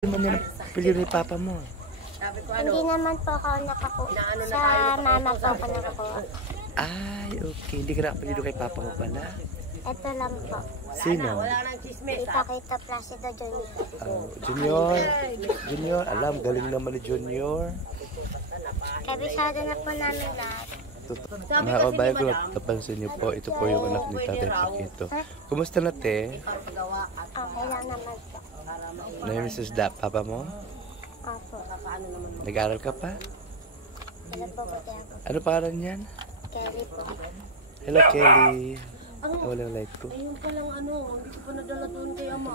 Ano man yan apelyido ni Papa mo? Sabi ko Hindi naman po ako nakakuha. Sa mama po ako nakakuha. Ay, okay. Hindi ka na apelyido kay Papa mo pala? Ito lang po. Sino? wala nang chismis. Ipakita Placido Junior. Oh, Junior. Junior, alam, galing naman ni Junior. Kabisado na po namin lahat. Mga kabayan ko, napansin niyo po, ito po yung anak ni Tatay Pakito. Kumusta na, te? Okay lang naman po. Nami-miss Papa mo? Opo. Nag-aaral ka pa? Wala po ko ako. Ano pangalan niyan? Kelly po. Hello, Kelly. Walang light ko. Ayun palang hindi ko pa nadala doon kay Ama.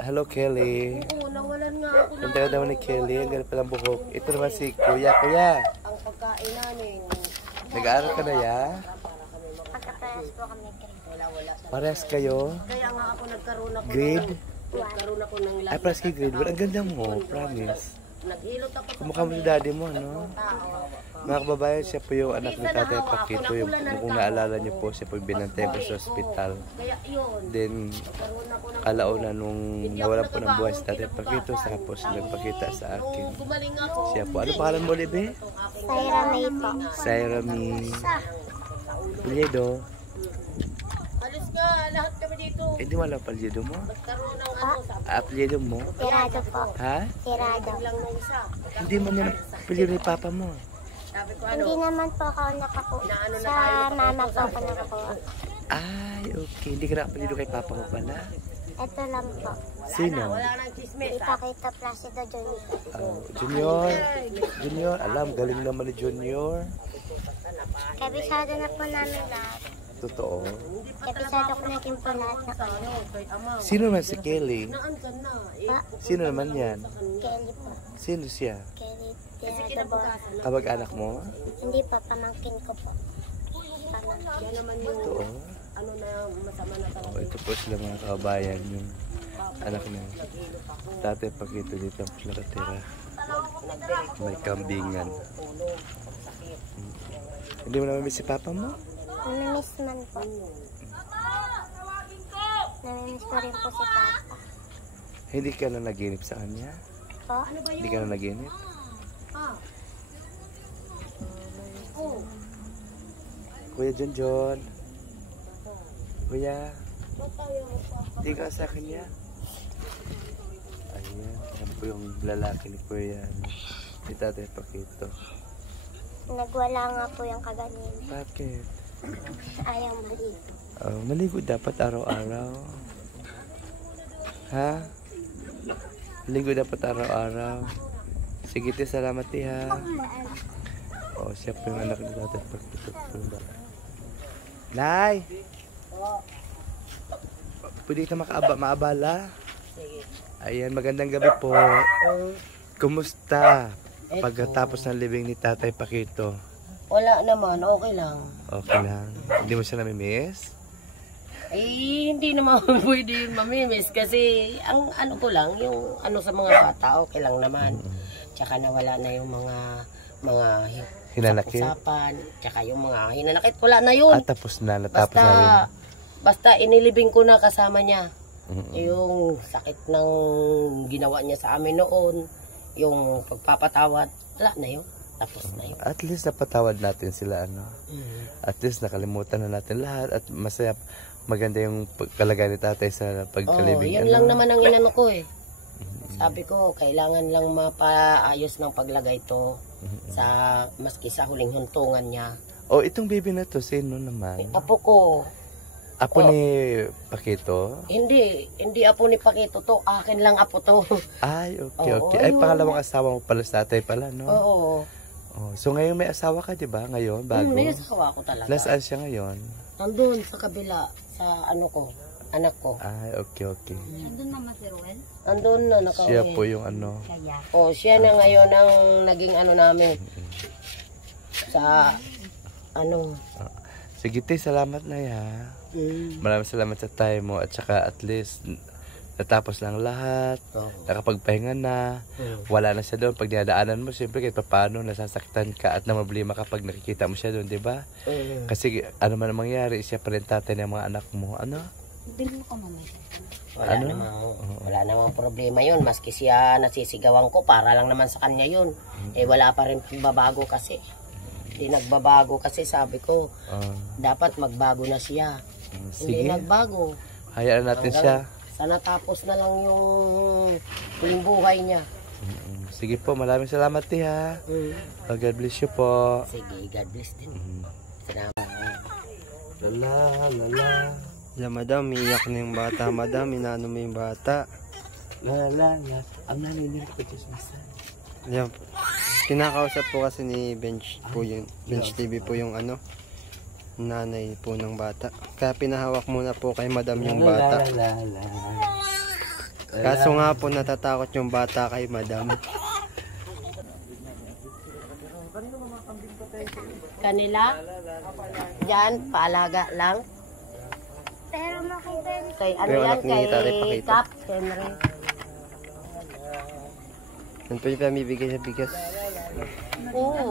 Hello, Kelly. Oo, nawalan nga ako Ang taga daw ni Kelly, ang ganda palang buhok. Ito naman si Kuya. Kuya, ang pagkain namin. nag-aaral ka na ya? Pagkaparehas po kami grade. Wala. Parehas kayo? Kaya nga ako nagkaroon ako Grade? ng Ay, parehas kayo grade 1. Ang ganda mo, promise. naghilot ako sa Kumukha mo si daddy mo, no? Mga kababayan, siya po yung anak ni Tatay Pakito. Yung, kung naalala niyo po, siya po yung binantay ko sa ospital. Kaya yun, Then, karoon ako ng alauna nung nawala po ng buhay si Tatay Pakito, saka po siya nagpakita sa akin. gumaling ako. Siya po. Ano pangalan mo, Libe? Saira May po. Saira Mi Pilyedo. Alis nga, lahat kami dito. Hindi wala palyedo mo? Nagkaroon ng sabi Apelyido mo? Sirado po. Ha? Sirado. lang na isa. Hindi man yan apelyido ni Papa mo. Sabi ko Hindi naman po ako nakakuha. Sa mama po ako nakakuha. Ay, okay. Hindi ka na apelyido kay Papa mo pala? Ito lang po. Sino? wala nang chismis. Ipakita Placido Junior. Oh, Junior. Junior, alam, galing naman ni Junior. Kabisado na po namin lahat. Totoo. Kabisado ko naging po lahat na kayo. Kay Ama, Sino naman si Kelly? naandyan na. Pa, Sino naman yan? Kelly po. Sino siya? Kelly Tirado po. Kabag-anak mo? Hindi po, pamangkin ko po. Pamangkin. Yan naman yung Totoo. na masama na talaga. Oh, ito po sila mga kabayan, yung anak ng Tatay Pakito dito ang nakatira. May kambingan. Hindi mo naman si Papa mo? Namimiss man po. Namimiss ko rin po si Papa. Hindi ka na naginip sa kanya? Po? Hindi ka na naginip? Kuya John John. Kuya. Hindi ka sa kanya? Ayan. Yan po yung lalaki ni Kuya. Si Tatay Pakito. Nagwala nga po yung kaganin. Bakit? Ayaw maligo. Oh, maligo dapat araw-araw. Ha? Maligo dapat araw-araw. Sige, te, salamat, te, ha? Oh, siya po yung anak ni Tatay Pakito. Nay! Pwede kita maabala? Ayan, magandang gabi po. Kumusta? Pagkatapos ng libing ni Tatay Pakito. Wala naman, okay lang. Okay lang. Hindi mo siya namimiss? Eh, hindi naman pwede mamimiss kasi ang ano ko lang, yung ano sa mga bata, okay lang naman. Tsaka nawala na yung mga Hinanakit? usapan, tsaka yung mga hinanakit, wala na yun. Tapos na. Natapos na rin. Basta inilibing ko na kasama niya. Yung sakit ng ginawa niya sa amin noon, yung pagpapatawad, wala na yun. Tapos na yun. At least napatawad natin sila, ano? At least nakalimutan na natin lahat at masaya, maganda yung kalagayan ni Tatay sa pagkalibing. Yan lang naman ang inano ko eh. Sabi ko, kailangan lang mapaayos ng paglagay to sa maski sa huling huntungan niya. Oh, itong baby na to, sino naman? Apo ko, Apo ni Pakito? hindi apo ni Pakito to, akin lang apo to. Ay, okay, Oo, okay. Ay, ayun. pangalawang asawa mo pala sa Tatay pala, no? Oo. Oh, so ngayon may asawa ka, di ba? Ngayon, bago? May asawa ko talaga. Nasaan siya ngayon? Nandun sa kabila, sa ano ko, anak ko. Ay, okay, okay. Nandun naman si Ruel? Nandun na nakauwi. Siya po yung ano. Kaya. Siya na ngayon ang naging ano namin. Sa ano. Sige, te, salamat na ya. Maraming salamat sa time mo at saka at least natapos lang lahat, nakapagpahinga na, wala na siya doon. Pag dinadaanan mo, siyempre kahit paano nasasaktan ka at namablima kapag nakikita mo siya doon, di ba? Kasi ano man ang mangyari, siya pa rin tatay ng mga anak mo, ano? Bilhin mo ko mamaya. Wala Ano? wala namang problema yun. Maski siya nasisigawan ko, para lang naman sa kanya yun. Eh wala pa rin babago kasi. Hindi nagbabago kasi sabi ko, dapat magbago na siya. Hindi Sige. nagbago. Hayaan natin siya. Sana tapos na lang yung buhay niya. Sige po, maraming salamat ha. God bless you po. Sige, God bless din. Salamat. Lala, lala. La madam, iiyak na yung bata. Madam, inaano mo yung bata. Lala, lala. Ang nanay niya ko Diyos masan. Yan. Kinakausap po kasi ni Bench po yung Bench TV po yung ano, nanay po ng bata. Kaya pinahawak muna po kay madam yung bata. Kaso nga po natatakot yung bata kay madam. Kanila? Diyan, paalaga lang. Pero makita Kay ano Pero yan? anak ni Tatay Kay Pakito. Cap, Henry. Yan po yung pamibigay sa bigas. Oo.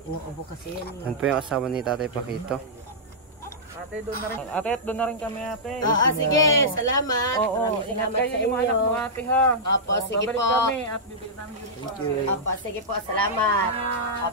Inuubo kasi yan. Yan po yung asawa ni Tatay Pakito. Ate, doon na rin kami ate. Sige, salamat. Oo, Maraming ingat salamat kayo sa yung mga anak inyo. mo ate ha. Opo, sige Babalik po. kami at bibili namin yung Opo, sige po, salamat. Opo.